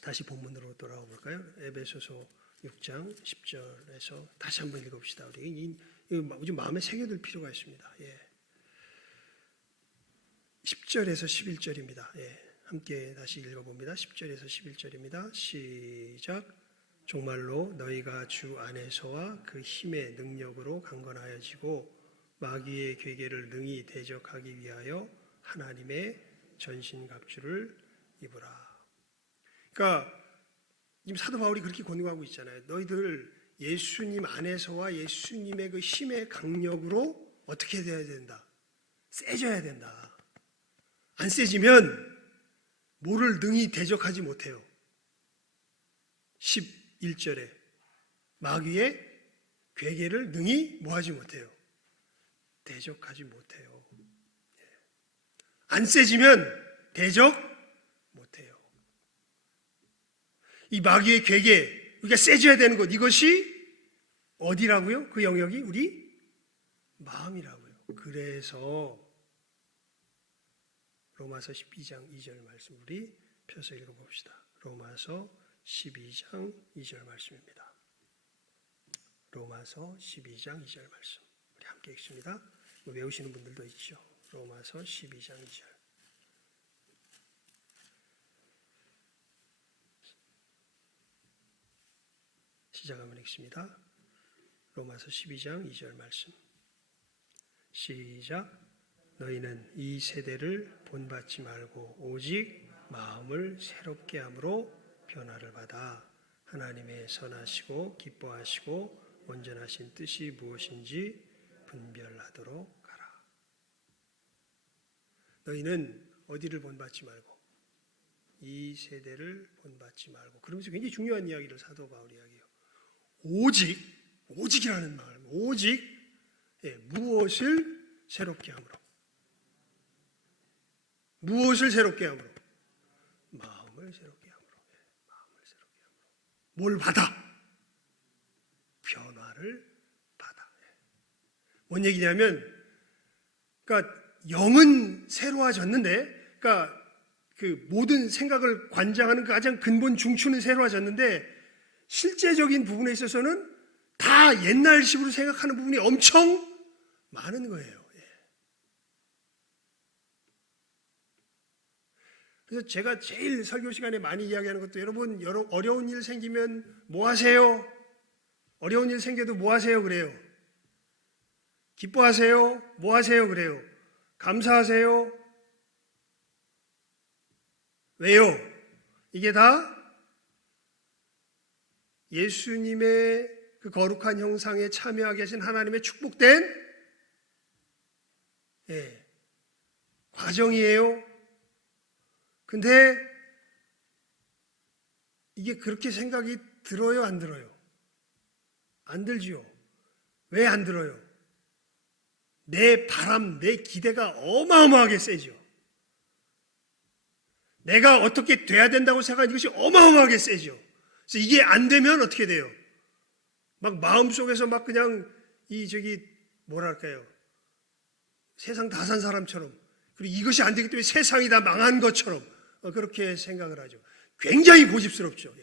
다시 본문으로 돌아와 볼까요? 에베소서 6장 10절에서 다시 한번 읽어봅시다. 우리 좀 마음에 새겨둘 필요가 있습니다. 10절에서 11절입니다. 함께 다시 읽어봅니다. 10절에서 11절입니다. 시작. 정말로 너희가 주 안에서와 그 힘의 능력으로 강건하여지고 마귀의 괴계를 능히 대적하기 위하여 하나님의 전신갑주를 입으라. 그러니까 지금 사도 바울이 그렇게 권고하고 있잖아요. 너희들 예수님 안에서와 예수님의 그 힘의 강력으로 어떻게 돼야 된다? 세져야 된다. 안 세지면 뭐를 능히 대적하지 못해요. 11절에 마귀의 괴계를 능히 뭐하지 못해요? 대적하지 못해요. 안 세지면 대적 못해요. 이 마귀의 괴계, 우리가 세져야 되는 것, 이것이 어디라고요? 그 영역이 우리 마음이라고요. 그래서 로마서 12장 2절 말씀 우리 펴서 읽어봅시다. 로마서 12장 2절 말씀입니다. 로마서 12장 2절 말씀 우리 함께 읽습니다. 외우시는 분들도 있죠. 로마서 12장 2절 시작하면 읽습니다. 로마서 12장 2절 말씀 시작. 너희는 이 세대를 본받지 말고 오직 마음을 새롭게 함으로 변화를 받아 하나님의 선하시고 기뻐하시고 온전하신 뜻이 무엇인지 분별하도록 하라. 너희는 어디를 본받지 말고 이 세대를 본받지 말고, 그러면서 굉장히 중요한 이야기를 사도 바울이 이야기해요. 오직이라는 말, 오직 무엇을 새롭게 함으로, 무엇을 새롭게 함으로, 마음을 새롭게 함으로, 마음을 새롭게 함으로. 뭘 받아? 변화를 받아. 뭔 얘기냐면, 그러니까 영은 새로워졌는데, 그러니까 그 모든 생각을 관장하는 가장 근본 중추는 새로워졌는데, 실제적인 부분에 있어서는 다 옛날식으로 생각하는 부분이 엄청 많은 거예요. 그래서 제가 제일 설교 시간에 많이 이야기하는 것도, 여러분 어려운 일 생기면 뭐 하세요? 어려운 일 생겨도 뭐 하세요? 그래요. 기뻐하세요? 뭐 하세요? 그래요. 감사하세요? 왜요? 이게 다 예수님의 그 거룩한 형상에 참여하게 하신 하나님의 축복된 과정이에요. 근데 이게 그렇게 생각이 들어요? 안 들어요? 안 들지요. 왜 안 들어요? 내 바람, 내 기대가 어마어마하게 세죠. 내가 어떻게 돼야 된다고 생각하는 이것이 어마어마하게 세죠. 그래서 이게 안 되면 어떻게 돼요? 막 마음속에서 막 그냥 뭐랄까요? 세상 다 산 사람처럼, 그리고 이것이 안 되기 때문에 세상이 다 망한 것처럼 그렇게 생각을 하죠. 굉장히 고집스럽죠.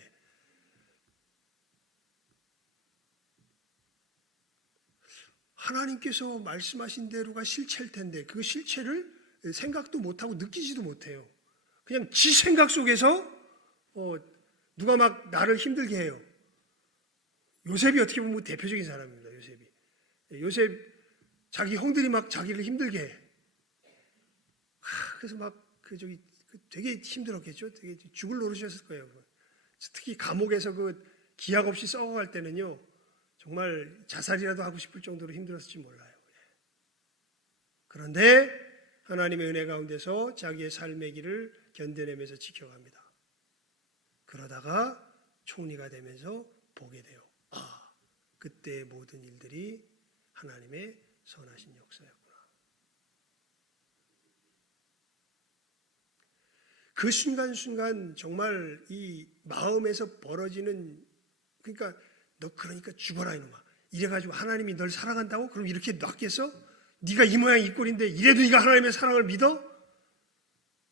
하나님께서 말씀하신 대로가 실체일 텐데 그 실체를 생각도 못하고 느끼지도 못해요. 그냥 지 생각 속에서 누가 막 나를 힘들게 해요. 요셉이 어떻게 보면 대표적인 사람입니다. 요셉 자기 형들이 막 자기를 힘들게 해. 그래서 막 되게 힘들었겠죠. 되게 죽을 노릇이었을 거예요. 특히 감옥에서 그 기약 없이 썩어갈 때는요, 정말 자살이라도 하고 싶을 정도로 힘들었을지 몰라요. 그런데 하나님의 은혜 가운데서 자기의 삶의 길을 견뎌내면서 지켜갑니다. 그러다가 총리가 되면서 보게 돼요. 그때의 모든 일들이 하나님의 선하신 역사였구나. 그 순간순간 정말 이 마음에서 벌어지는, 그러니까 너 그러니까 죽어라 이놈아. 이래가지고 하나님이 널 사랑한다고? 그럼 이렇게 놨겠어? 네가 이 모양 이 꼴인데 이래도 네가 하나님의 사랑을 믿어?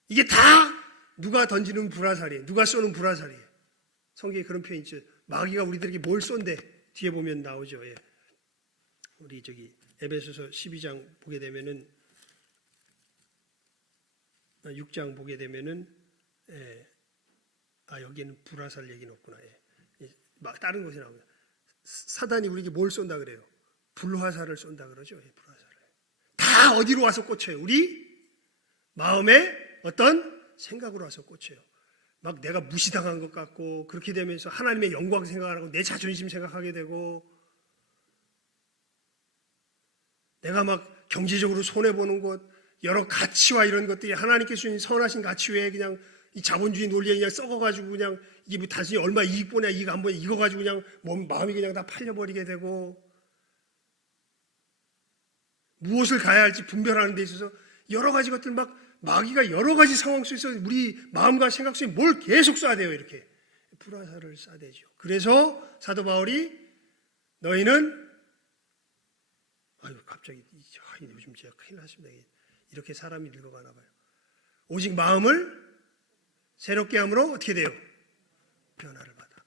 이게 다 누가 던지는 불화살이에요. 누가 쏘는 불화살이에요. 성경에 그런 표현이 있죠. 마귀가 우리들에게 뭘 쏜대? 뒤에 보면 나오죠. 우리 에베소서 12장 보게 되면은, 6장 보게 되면은, 여기에는 불화살 얘기는 없구나. 막 다른 곳에 나옵니다. 사단이 우리에게 뭘 쏜다 그래요? 불화살을 쏜다 그러죠. 불화살을. 다 어디로 와서 꽂혀요? 우리 마음에 어떤 생각으로 와서 꽂혀요. 막 내가 무시당한 것 같고, 그렇게 되면서 하나님의 영광 생각하고 내 자존심 생각하게 되고, 내가 막 경제적으로 손해보는 것, 여러 가치와 이런 것들이 하나님께서 주신 선하신 가치 외에 그냥 이 자본주의 논리에 그냥 썩어가지고 그냥 이게 뭐 단순히 얼마 이익 보냐 이익 안 보냐 이거 가지고 그냥 마음이 그냥 다 팔려버리게 되고, 무엇을 가야 할지 분별하는 데 있어서 여러 가지 것들 막 마귀가 여러 가지 상황 속에서 우리 마음과 생각 속에 뭘 계속 쏴대요. 이렇게 불화살을 쏴대죠. 그래서 사도 바울이 너희는 갑자기 요즘 제가 큰일 났습니다. 이렇게 사람이 늙어가나 봐요. 오직 마음을 새롭게 함으로 어떻게 돼요? 변화를 받아.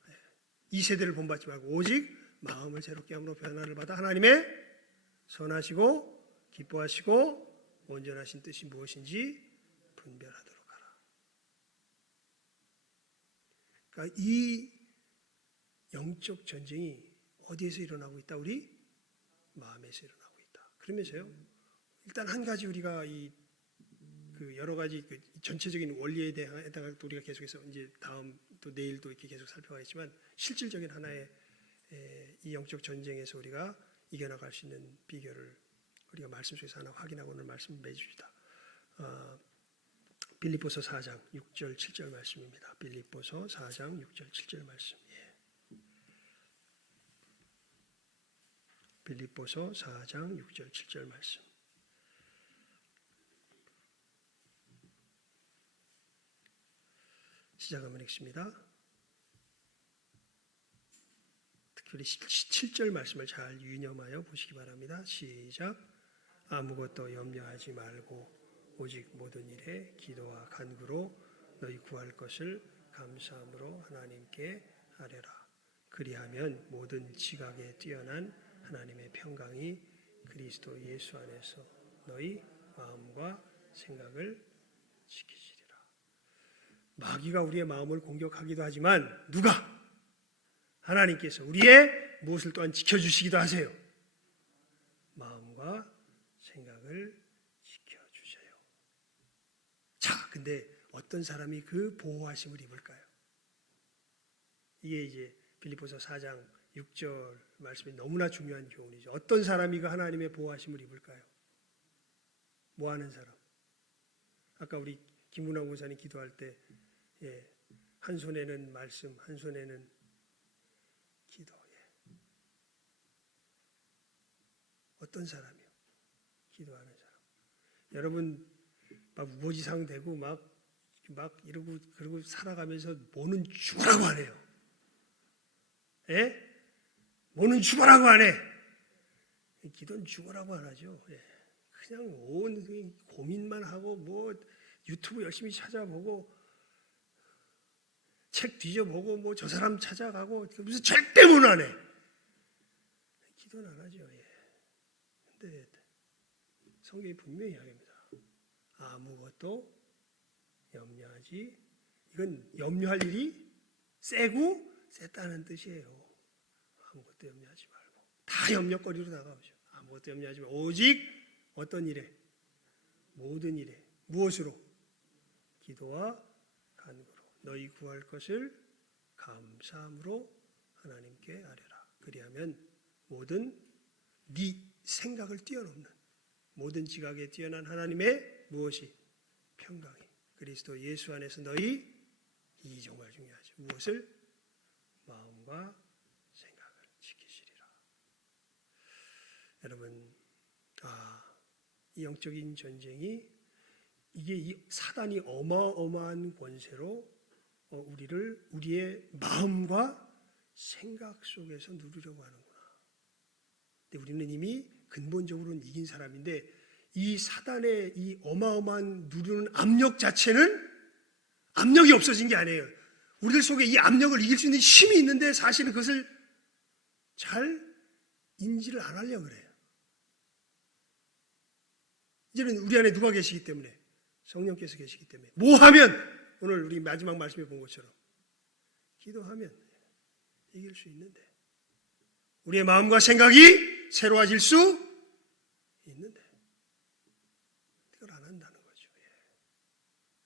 이 세대를 본받지 말고 오직 마음을 새롭게 함으로 변화를 받아 하나님의 선하시고 기뻐하시고 온전하신 뜻이 무엇인지 분별하도록 하라. 그러니까 이 영적 전쟁이 어디에서 일어나고 있다? 우리 마음에서 일어나고 있다. 그러면서요, 일단 한 가지 우리가 그 여러 가지 그 전체적인 원리에 대해서 우리가 계속해서 이제 다음 또 내일도 이렇게 계속 살펴가겠지만, 실질적인 하나의 이 영적 전쟁에서 우리가 이겨나갈 수 있는 비결을 우리가 말씀 속에서 하나 확인하고 오늘 말씀 맺읍시다. 빌립보서 4장 6절 7절 말씀입니다. 빌립보서 4장 6절 7절 말씀. 빌립보서 4장 6절 7절 말씀. 시작하면 읽습니다. 특별히 7절 말씀을 잘 유념하여 보시기 바랍니다. 시작. 아무것도 염려하지 말고 오직 모든 일에 기도와 간구로 너희 구할 것을 감사함으로 하나님께 아뢰라. 그리하면 모든 지각에 뛰어난 하나님의 평강이 그리스도 예수 안에서 너희 마음과 생각을 지키시리라. 마귀가 우리의 마음을 공격하기도 하지만 누가? 하나님께서 우리의 무엇을 또한 지켜주시기도 하세요. 마음과 생각을 지켜주셔요. 자, 근데 어떤 사람이 그 보호하심을 입을까요? 이게 이제 빌립보서 4장 6절 말씀이 너무나 중요한 교훈이죠. 어떤 사람이 그 하나님의 보호하심을 입을까요? 뭐 하는 사람? 아까 우리 김문환 권사님 기도할 때 한 손에는 말씀, 한 손에는 기도. 어떤 사람이요? 기도하는 사람. 여러분 막 우거지상 되고 막 이러고 그러고 살아가면서 뭐는 죽으라고 하네요. 예? 뭐는 죽으라고 하네. 기도는 죽으라고 안 하죠. 그냥 온 고민만 하고 뭐 유튜브 열심히 찾아보고 책 뒤져보고 뭐 저 사람 찾아가고 무슨 절대 못 하네. 기도는 안 하죠. 근데 성경이 분명히 이야기합니다. 아무것도 염려하지. 이건 염려할 일이 셌다는 뜻이에요. 아무것도 염려하지 말고 다 염려거리로 다가오죠. 아무것도 염려하지 말고 오직 어떤 일에? 모든 일에. 무엇으로? 기도와 간구로 너희 구할 것을 감사함으로 하나님께 아뢰라. 그리하면 모든 네 생각을 뛰어넘는 모든 지각에 뛰어난 하나님의 무엇이? 평강이 그리스도 예수 안에서 너희 이 정말 중요하죠. 무엇을? 마음과 생각을 지키시리라. 여러분, 이 영적인 전쟁이 이게 이 사단이 어마어마한 권세로 우리의 마음과 생각 속에서 누르려고 하는구나. 근데 우리는 이미 근본적으로는 이긴 사람인데 이 사단의 이 어마어마한 누르는 압력 자체는 압력이 없어진 게 아니에요. 우리들 속에 이 압력을 이길 수 있는 힘이 있는데 사실은 그것을 잘 인지를 안 하려고 그래요. 이제는 우리 안에 누가 계시기 때문에? 성령께서 계시기 때문에. 뭐 하면? 오늘 우리 마지막 말씀에 본 것처럼 기도하면 이길 수 있는데 우리의 마음과 생각이 새로워질 수 있는데 그걸 안 한다는 거죠.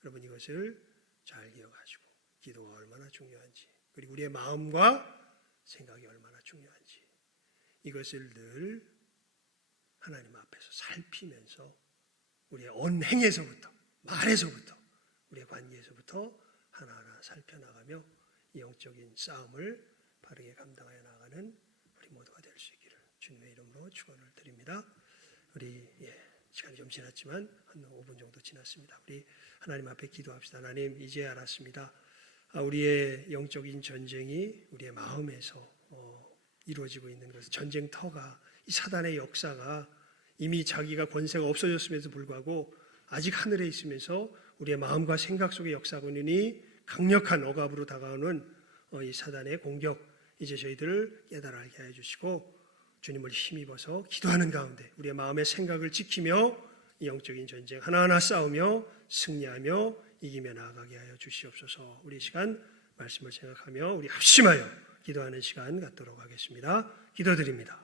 여러분 이것을 잘 기억하시고 기도가 얼마나 중요한지 그리고 우리의 마음과 생각이 얼마나 중요한지 이것을 늘 하나님 앞에서 살피면서 우리의 언행에서부터 말에서부터 우리의 관계에서부터 하나하나 살펴나가며 이 영적인 싸움을 바르게 감당하여 나가는 우리 모두가 될 수 있기를 주님의 이름으로 축원을 드립니다. 우리 시간이 좀 지났지만 한 5분 정도 지났습니다. 우리 하나님 앞에 기도합시다. 하나님 이제 알았습니다. 우리의 영적인 전쟁이 우리의 마음에서 이루어지고 있는 것은 전쟁터가 이 사단의 역사가 이미 자기가 권세가 없어졌음에도 불구하고 아직 하늘에 있으면서 우리의 마음과 생각 속에 역사하고 있으니 강력한 억압으로 다가오는 이 사단의 공격 이제 저희들을 깨달아 알게 해주시고 주님을 힘입어서 기도하는 가운데 우리의 마음의 생각을 지키며 이 영적인 전쟁 하나하나 싸우며 승리하며 이기며 나아가게 하여 주시옵소서. 우리 시간 말씀을 생각하며 우리 합심하여 기도하는 시간 갖도록 하겠습니다. 기도드립니다.